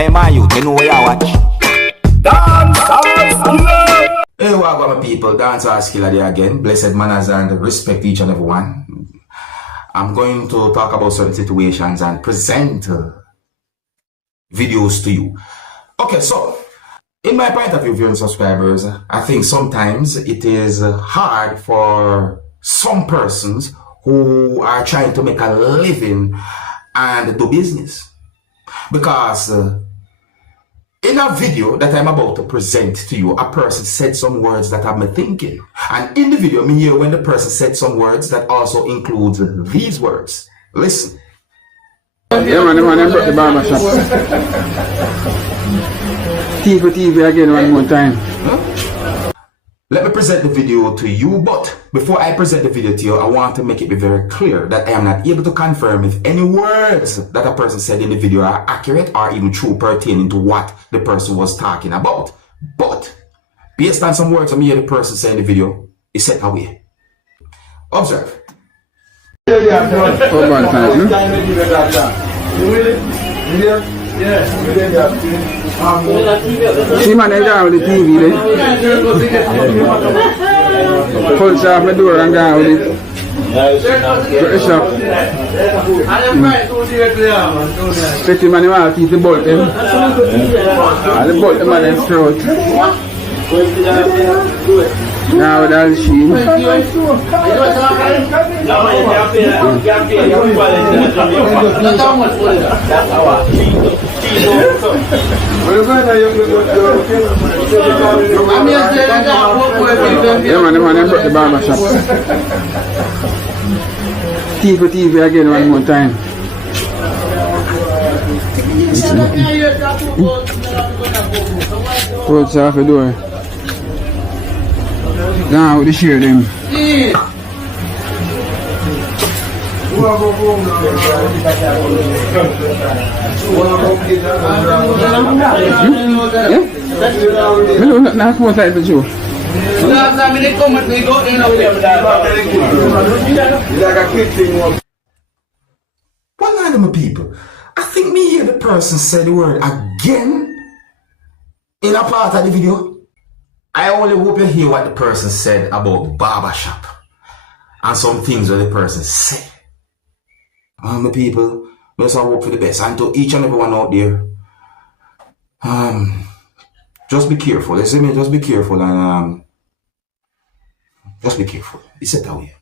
Hey man, you know where you watch? Dancehall skilla. Hey, welcome my people, Dancehall skilla there again. Blessed manners and respect each and every one. I'm going to talk about certain situations and present videos to you. Okay, so in my point of view, viewing subscribers, I think sometimes it is hard for some persons who are trying to make a living and do business. Because in a video that I'm about to present to you, a person said some words that have me thinking. And in the video, me hear when the person said some words that also includes these words. Listen. Yeah man, I brought the barbershop. TV again one more time. Let me present the video to you, but before I present the video to you, I want to make it be very clear that I am not able to confirm if any words that a person said in the video are accurate or even true pertaining to what the person was talking about. But based on some words I hear the person say in the video, it's set away. Observe. See man, I got with the TV there. Full shop my door and go with it. Put the shop. 50 man, you want to keep the bolt them. And the bolt them on his throat. Now with all the sheen. Yeah man, I brought the barbershop. TV again one more time. Close off the door. Now with the shear them. Not one side for you. One line of my people, I think me hear the person say the word again in a part of the video. I only hope you hear what the person said about barbershop and some things that the person said. My people, I just hope for the best. And to each and everyone out there, just be careful. Listen me, just be careful and just be careful. It's set away.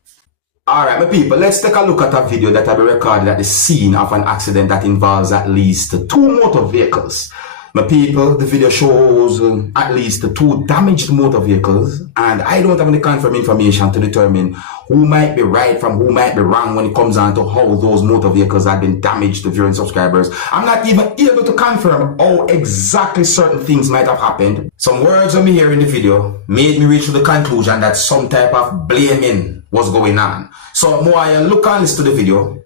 Alright, my people, let's take a look at a video that I will record at the scene of an accident that involves at least 2 motor vehicles. My people, the video shows at least 2 damaged motor vehicles, and I don't have any confirmed information to determine who might be right from who might be wrong when it comes on to how those motor vehicles have been damaged to viewing subscribers. I'm not even able to confirm how exactly certain things might have happened. Some words of me here in the video made me reach to the conclusion that some type of blaming was going on. So more I look and listen to the video,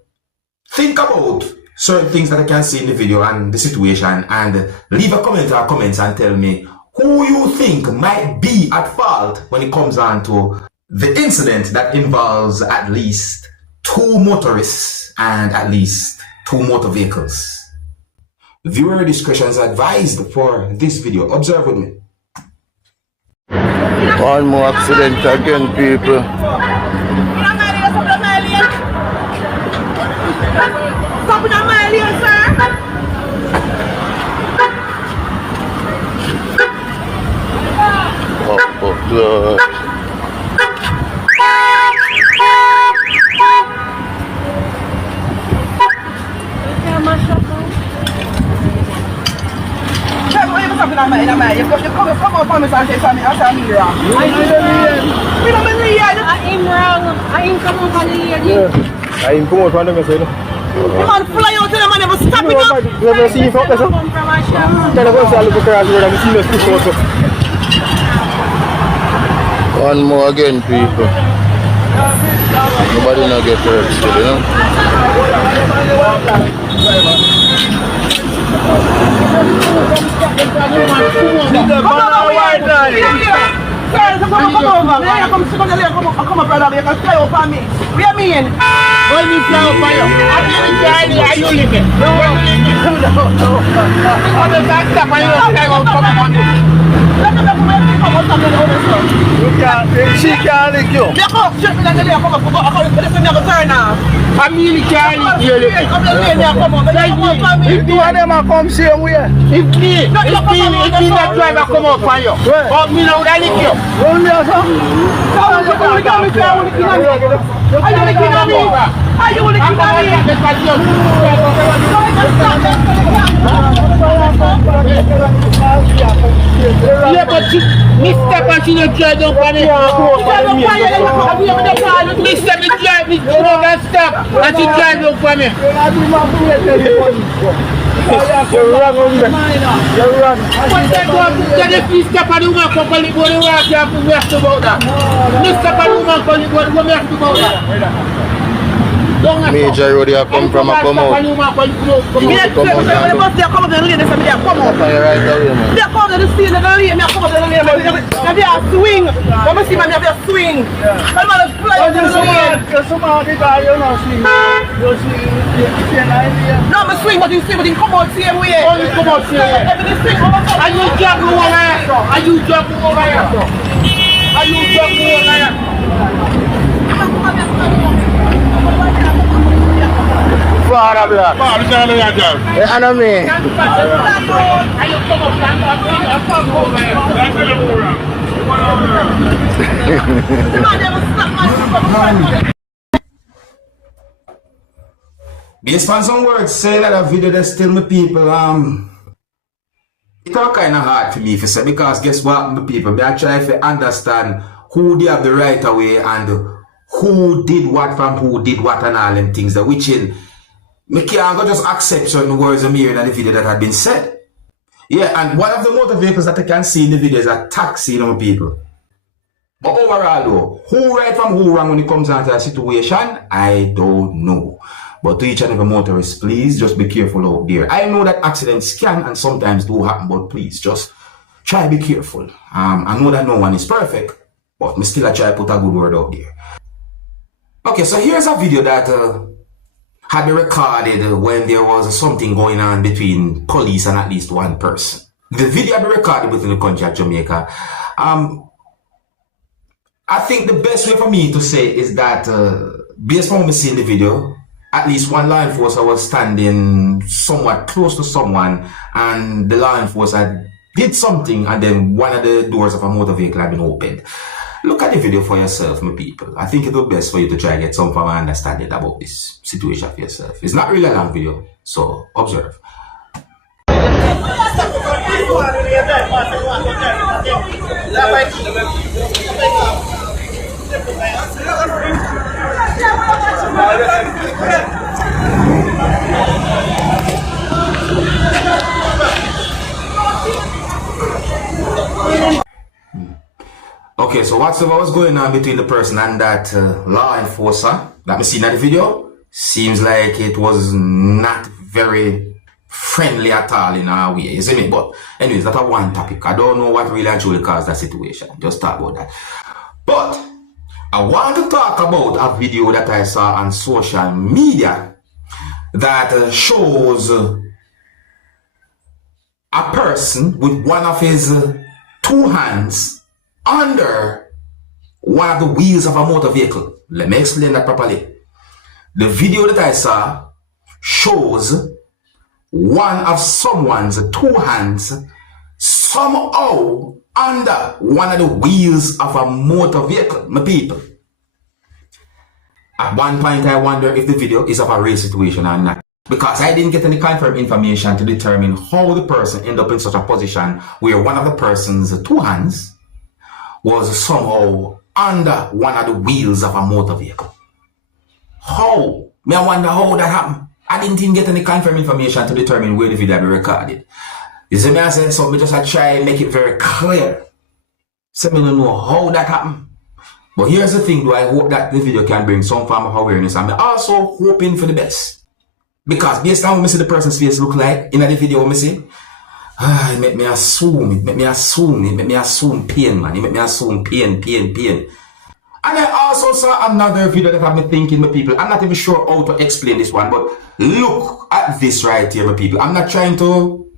think about certain things that I can see in the video and the situation, and leave a comment or comments and tell me who you think might be at fault when it comes on to the incident that involves at least 2 motorists and at least 2 motor vehicles. Viewer discretion is advised for this video. Observe with me. One more accident again, people. Stop in my lane, sir. Oh, God. I'm coming from the message. You man fly out to the man, never stop it up. Never see you from there, sir. Tell us what's all the cars where I'm seeing us push out. One more again, people. Nobody not get hurt still, you know? Come over, brother. You can fly over me. What do you mean? When you fly up for you, I didn't try it, are you living? No. I'm the back step and you fly up, come on. She can't lick you. I mean, you can't lick you. If two of them are come same way. If me that driver come up for you, but me now I lick you. Only a sir. Are you licking on me? Are you licking on Yeah, but Mr. Continue drive down for me. Mr. Me drive, me don't stop, and she drive down for me. You're wrong on me. You're wrong. Then if you step on the woman, come on the board, we have to about that. Mr. Paluma, come on the board, we have to about that. Major road you come from a come out. Yes, come up there, come up. Right away, man. They come to the scene, they come up there, they have a swing. Come see man, they have a swing. I'm going to fly to the lane. No, I'm swing, but you see, but you come out same way. Oh, you come out same way. Are you jumping over here? Are you jumping over here? Are you jumping over here? Far black. I know me. Based on some words say that a video that still my people it's all kind of hard for me to say, because guess what, my people, I try to understand who they have the right away and who did what from who did what and all them things that which in me can't go just accept certain words I'm hearing in the video that had been said. Yeah, and one of the motor vehicles that I can see in the video is a taxi, you know, people. But overall though, who right from who wrong when it comes down to a situation, I don't know. But to each and every motorist, please just be careful out there. I know that accidents can and sometimes do happen, but please just try to be careful. I know that no one is perfect, but me still try to put a good word out there. Okay, so here's a video that had been recorded when there was something going on between police and at least one person. The video had been recorded within the country of Jamaica. I think the best way for me to say is that based on what we see in the video, at least one law enforcer was standing somewhat close to someone and the law enforcer did something and then one of the doors of a motor vehicle had been opened. Look at the video for yourself, my people. I think it will be best for you to try and get some form of understanding about this situation for yourself. It's not really a long video, so observe. Okay, so whatever was going on between the person and that law enforcer that we seen in the video seems like it was not very friendly at all in our way, isn't it? But anyways, that's a one topic. I don't know what really actually caused that situation. Just talk about that. But I want to talk about a video that I saw on social media that shows a person with one of his two hands under one of the wheels of a motor vehicle. Let me explain that properly. The video that I saw shows one of someone's two hands somehow under one of the wheels of a motor vehicle, my people. At one point I wonder if the video is of a race situation or not, because I didn't get any confirmed information to determine how the person ended up in such a position where one of the person's two hands was somehow under one of the wheels of a motor vehicle. How? Me, I wonder how that happened. I didn't even get any confirmed information to determine where the video had been recorded. You see me, I said, so me just try and make it very clear. So me don't know how that happened. But here's the thing, though, I hope that the video can bring some form of awareness. I'm also hoping for the best. Because based on what I see the person's face look like in the video, what I see, it make me assume pain, man. It make me assume pain. And I also saw another video that I've been thinking, my people. I'm not even sure how to explain this one, but look at this right here, my people. I'm not trying to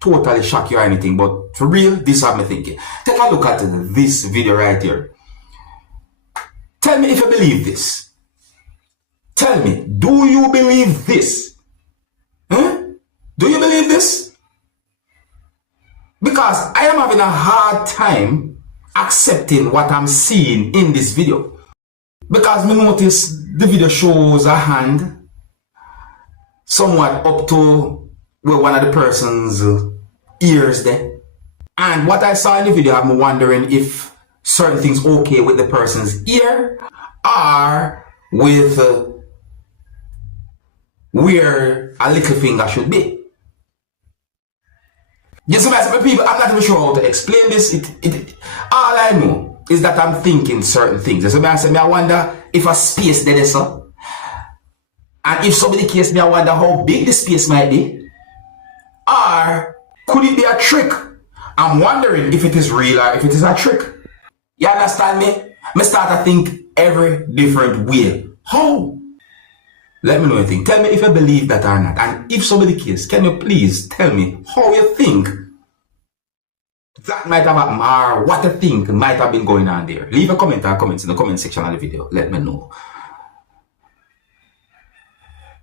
totally shock you or anything, but for real, this have me thinking. Take a look at this video right here. Tell me if you believe this. Tell me, do you believe this? Huh? Do you believe this? Because I am having a hard time accepting what I'm seeing in this video. Because me notice the video shows a hand somewhat up to where one of the person's ears there. And what I saw in the video, I'm wondering if certain things okay with the person's ear or with where a little finger should be. Yes, my people, I'm not even sure how to explain this. All I know is that I'm thinking certain things. So I wonder if a space there is so. And if somebody case me, I wonder how big the space might be. Or could it be a trick? I'm wondering if it is real or if it is a trick. You understand me? I start to think every different way. How? Let me know what you think. Tell me if you believe that or not. And if somebody case, can you please tell me how you think that might have happened or what you think might have been going on there? Leave a comment or comments in the comment section of the video. Let me know.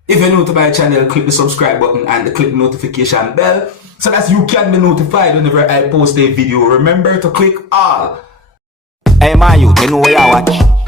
If you're new to my channel, click the subscribe button and click the notification bell so that you can be notified whenever I post a video. Remember to click all. Hey, my youth, you know what you watch?